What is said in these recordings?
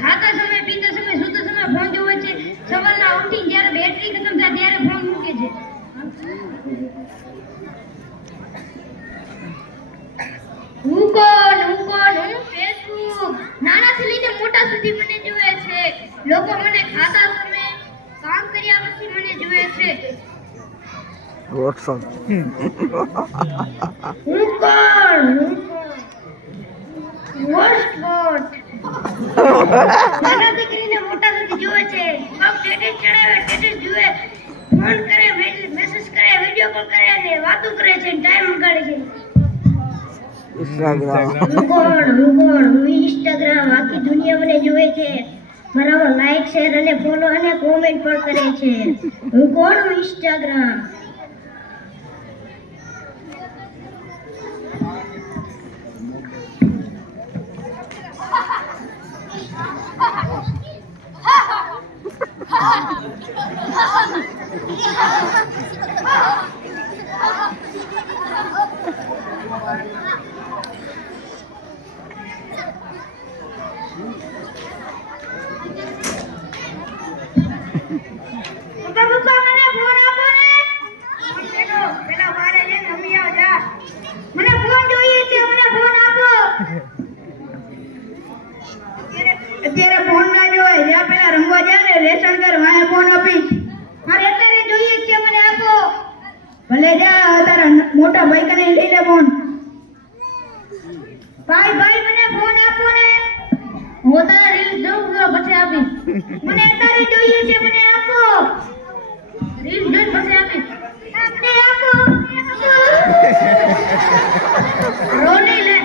ખાતા સમય, પીતા સમય, સૂતા સમય ફોન જોવે છે. સવારના ઉઠીને જ્યારે બેટરી ખતમ થાય ત્યારે ફોન મૂકે છે. હું ફેસબુક નાનાથી લઈને મોટા સુધી મને જોવે છે. લોકો મને ખાતા સમય, કામ કર્યા પછી મને જોવે છે. વોટ્સઅપ નાનાથી કરીને મોટા સુધી જોવે છે. સ્ટેટસ ચડાવે, સ્ટેટસ જુએ, ફોન કરે, મેસેજ કરે, વિડિયો કોલ કરે અને વાતો કરે છે, ટાઈમ બગાડે છે. ઇન્સ્ટાગ્રામ હું ઇન્સ્ટાગ્રામ આખી દુનિયા મને જોવે છે. મારામાં લાઈક, શેર અને ફોલો અને કોમેન્ટ પણ કરે છે. હું ઇન્સ્ટાગ્રામ. પપ્પા મને ફોન આપો ને. પેલા બારે જઈને રમી આવ જા. મને ફોન જોઈએ છે, મને ફોન આપો. અત્યારે ફોન ના જોય, જ્યાં પેલા રમવા જાય ને રેશન કર વાય ફોન આપીશ. મારે અત્યારે જોઈએ છે, મને આપો. ભલે જા તારા મોટા ભાઈ કને લઈ લે ફોન. ભાઈ મને ફોન આપો ને. હું તારા રીલ્સ જોઉં પછી આપીશ. મને અત્યારે જોઈએ છે, મને આપો. રીલ્સ જોઈ પછી આપીશ. મને આપો. રોલી લે.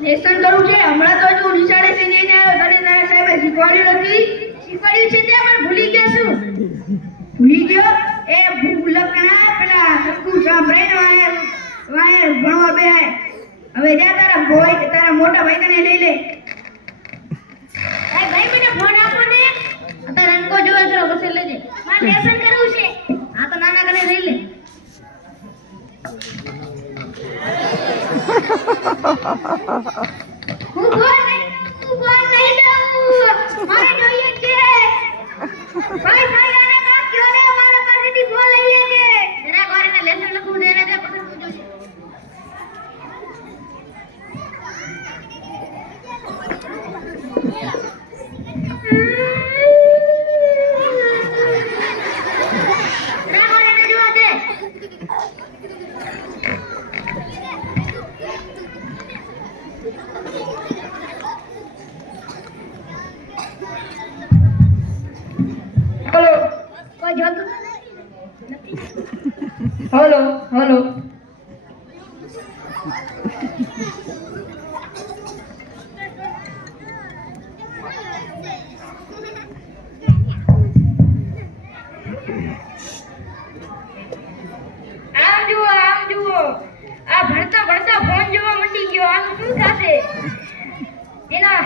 લેસન કરવું છે. હમણાં તો જો નિશાળે થી જઈને આવ્યો, તને તારા સાહેબે શીખવાડ્યું નથી. શીખવાડ્યું છે તે પણ ભૂલી ગયા છું. ભૂલી ગયો એ ભૂલકણા પેલા હકુ સાંભળે વાય ભણવા બેહાય. હવે જા તારા મોટા ભાઈ કને લઈ લે. ભાઈ મને ફોન આપો ને. અત્યારે અનકો જોવે છે પછી લેજે. મારે લેસન કરવું છે. આ તો નાના કને લઈ લે. હું ફોન નહીં દઉં. મારે જોઈએ છે. ભાઈ આને કાપ ક્યો ને મારા પાસેથી ફોન લઈ લેજે. જરા કોઈને લેસન લખવું દે ને તે પછી હું જોઈશ. હેલો આમ જુઓ. આ ભણતા ફોન જોવા મંડી ગયો. આનું શું થશે? એના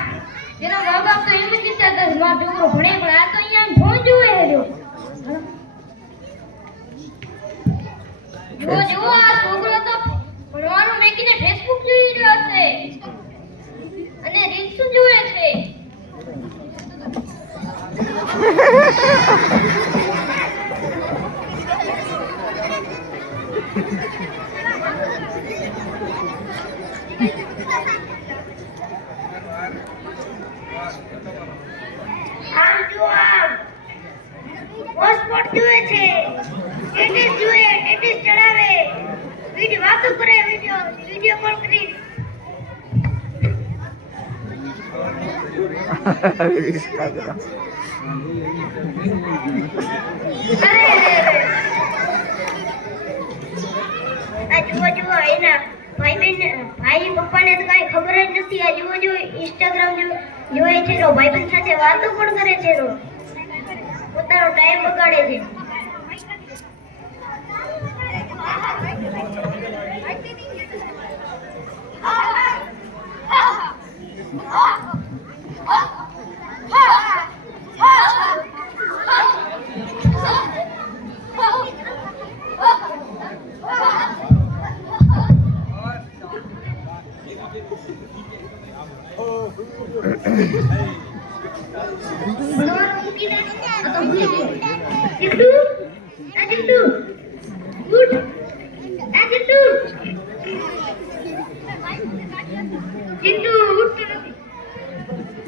મા બાપ તો એમ જ વિચારતા છે મારો છોકરો ભણે, પણ આ તો અહીંયા ફોન જોવે છે. જો આ છોકરો તો ભણવાનું મેકીને ફેસબુક જોઈ રહ્યો છે અને રીલ્સ જોવે છે. પોસ્ટ જોવે છે, સ્ટેટસ જોવે, સ્ટેટસ ચડાવે, વિડિયો વાતો કરે, વિડિયો કોલ કરી. ઇન્સ્ટાગ્રામ જુઓ એના ભાઈ પપ્પાને તો કઈ ખબર જ નથી. આ જુઓ ઇન્સ્ટાગ્રામ જોવે છે, ભાઈબંધ સાથે વાતો પણ કરે છે. તારો ટાઈમ બગાડે છે. Jintu, Jintu, good, Jintu, Jintu,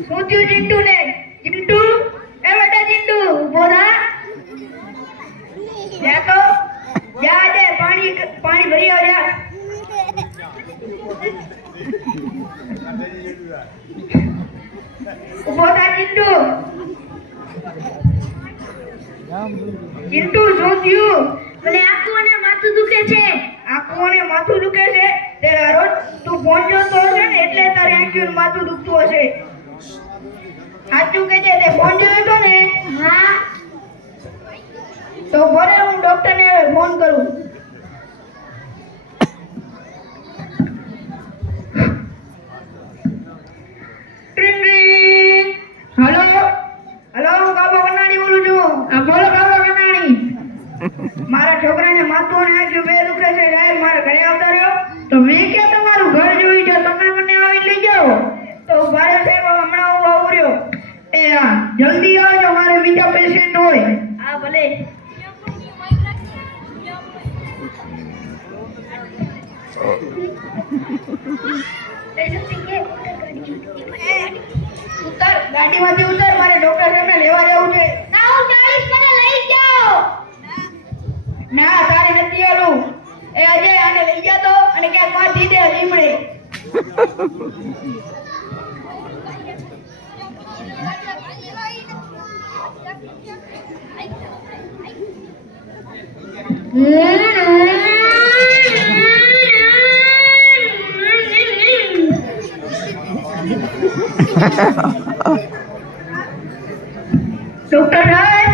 શું થયું ચિંટુ ને? ચિંટુ, એ બેટા ચિંટુ, ઉભો થા. જા તો, જા પાણી ભરી આવ જા. ઉભો થા ચિંટુ. ચિંટુ શું થયું? મને આંખું અને માથું દુખે છે. આંખું અને માથું દુખે છે? તે રોજ તું ફોન જોતો હશે ને એટલે તારે આંખું અને માથું દુખતું હશે. સાચું કહેજે, તે ફોન જોયો હતો ને? હા. તો ભલે હું ડોક્ટરને ફોન કરું. હેલો, હું કાબો કનાણી બોલું છું. બોલો કાબો કનાણી. મારા છોકરાને માથું અને આંખું બે દુખે છે સાહેબ, મારા ઘરે આવતા રહ્યો. તો મેં ક્યાં તમારું ઘર જોયું છે, તમે મને આવી લઈ જાઓ. તો ભારે સાહેબ હમણાં હું આવું રહ્યો. એ હા, જલ્દી આવજો, મારે બીજા પેશન્ટ હોય. હા ભલે. ઉતર, ગાડીમાંથી ઉતર, મારે ડોક્ટર સાહેબને લેવા જવું છે. ના, હું 40 મને લઈ જાઓ. ના, તારે નથી આલું. એ અજય આને લઈ જાતો અને ક્યાંક માથી દે લીમડે. ડોક્ટર સાહેબ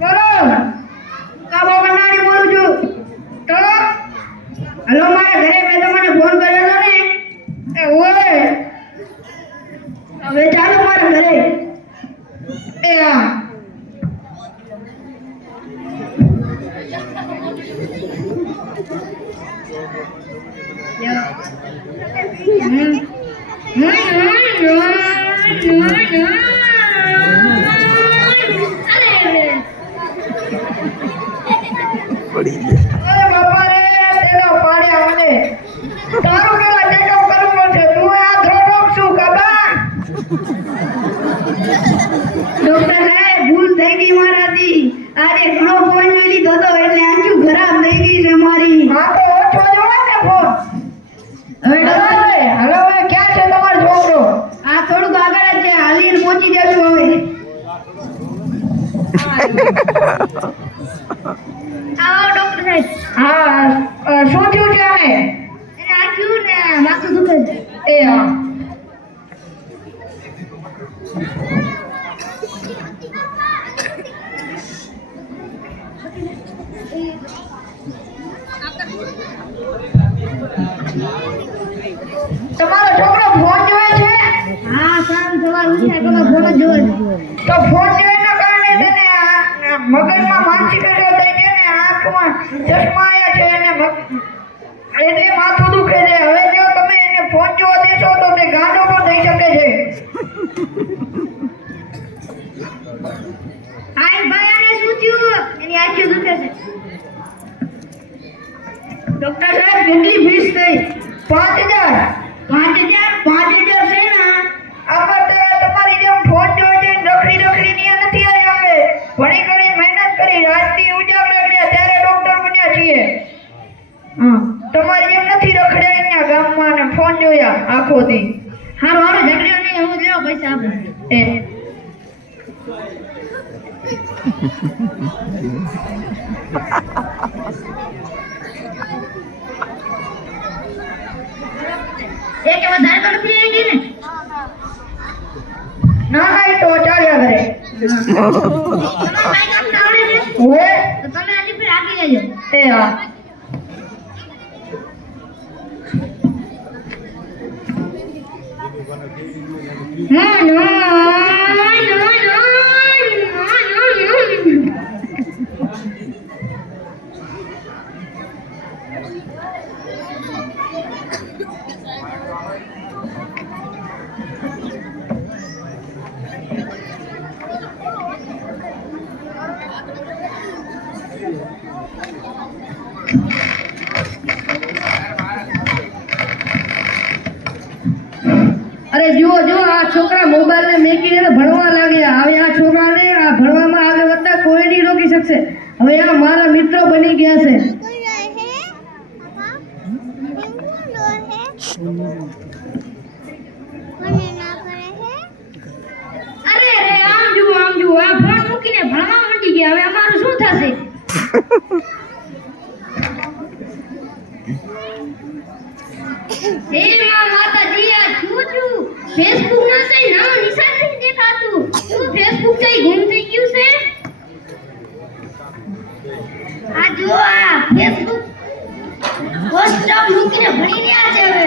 બોલો. કાબો કનાણી બોલું છું. તો હલો, મારા ઘરે મેં તમને ફોન કર્યો હતો ને? એ ઓય, હવે ચાલો મારા ઘરે. એ હા. પડી ગયા. અરે બાપા રે, તેનો પાડ્યા મને. તારું કેવા ચેકઅપ કરવું છે? તું આ ધ્રોડોક શું કાબા? ડોક્ટર સાહેબ, ભૂલ થઈ ગઈ મારાથી. આજે ઘણો ફોન જોઈ લીધો હતો એટલે આંખો ખરાબ થઈ ગઈ છે મારી. હા તો ઓછો જોવા ને ફોન. હવે ડોક્ટર હવે ક્યાં છે તમારો છોકરો? આ થોડુંક આગળ જ છે, હાલીને પહોંચી જશું હવે. આવો ડોક્ટર સાહેબ. હા, શું થયું છે આને? એને આંખ્યું ને માથું દુખે છે. એ હા. તમારો છોકરો ફોન જોવે છે? હા, સાંજ સવાર ઉઠ્યા પેલા ફોન જ જોવે છે. તો ફોન જોવાના કારણે તેને મગજમાં માનસિક અસર થઈ છે ને આંખમાં ચશ્મા આવ્યા છે અને એને માથું દુખે છે. હવે જો તમે એને ફોન જોવા દેશો તો તે ગાંડો પણ થઈ શકે છે. હાય ભાઈ, આને શું થયું? એની આંખો દુખે છે. ડોક્ટર સાહેબ, કેટલી ફીસ થઈ? 5000. 5000 છે ને? આપણે તમારી જેમ ફોન જોવા જઈને રખડી નિયા નથી આવ્યા. અમે ઘણી ઘણી મહેનત કરી, રાતથી ઉજાગરા કર્યા ત્યારે ડોક્ટર બન્યા છીએ. હા, તમારી જેમ નથી રખડ્યા અહીંયા ગામમાં ને ફોન જોયા આખોથી. હારો ઝઘડ્યો નહીં, હું લેવો પૈસા આપું. એ કે વધારે તો નથી આવી ગઈ ને? ના, તો ચાલ્યા ઘરે. બાઈક આપતા આવડે છે? ઓએ તો તમે હજી ફેર આગળ જજો. એ હા અરે જુઓ જુઓ આ છોકરા મોબાઈલ ને મેકીને ભણવા લાગ્યા. હવે આ છોકરાને આ ભણવામાં આગળ વધતા કોઈ નહીં રોકી શકશે. હવે આ મારા મિત્રો બની ગયા છે. અરે અરે આમ જુઓ આ ફોન મૂકીને ભણવા માંડી ગયા. હવે અમારું શું થશે? હે માતાજી આ છું ફેસબુક ના કઈ નામ નિશાન નથી દેખાતું. શું ફેસબુક કઈ ગુમ થઈ ગયું છે? આ જો આ ફેસબુક વોટ્સએપ મૂકીને ભણી રહ્યા છે. હવે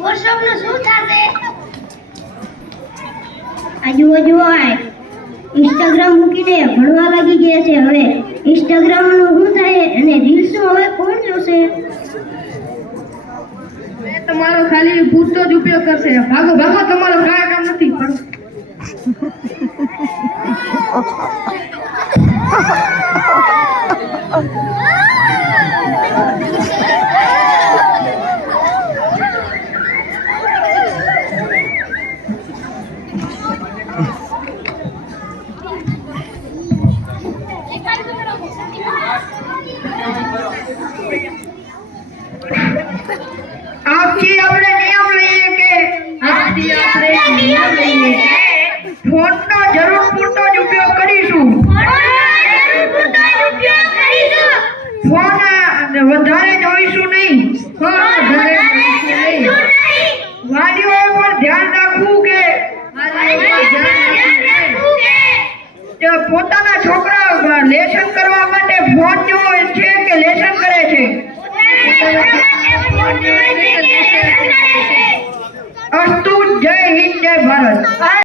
વોટ્સએપ નું શું થશે? આ જુઓ આ ઇન્સ્ટાગ્રામ મૂકીને ભણવા લાગી ગયા છે. હવે ઇન્સ્ટાગ્રામ નું શું થાય અને રીલ્સ હવે કોણ જોશે? તમારો ખાલી પૂરતો જ ઉપયોગ કરશે. ભાગો ભાગો, તમારો કાંઈ કામ નથી. આજથી આપણે નિયમ લઈએ કે ફોનનો જરૂર પૂરતો જ ઉપયોગ કરીશું. ફોન વધારે જોઈશું નહીં. વાલીઓએ પણ ધ્યાન રાખવું કે પોતાના છોકરા લેસન કરવા માટે ફોન જોવે છે કે લેસન કરે છે. અસ્તુ જય હિન્દ જય ભારત.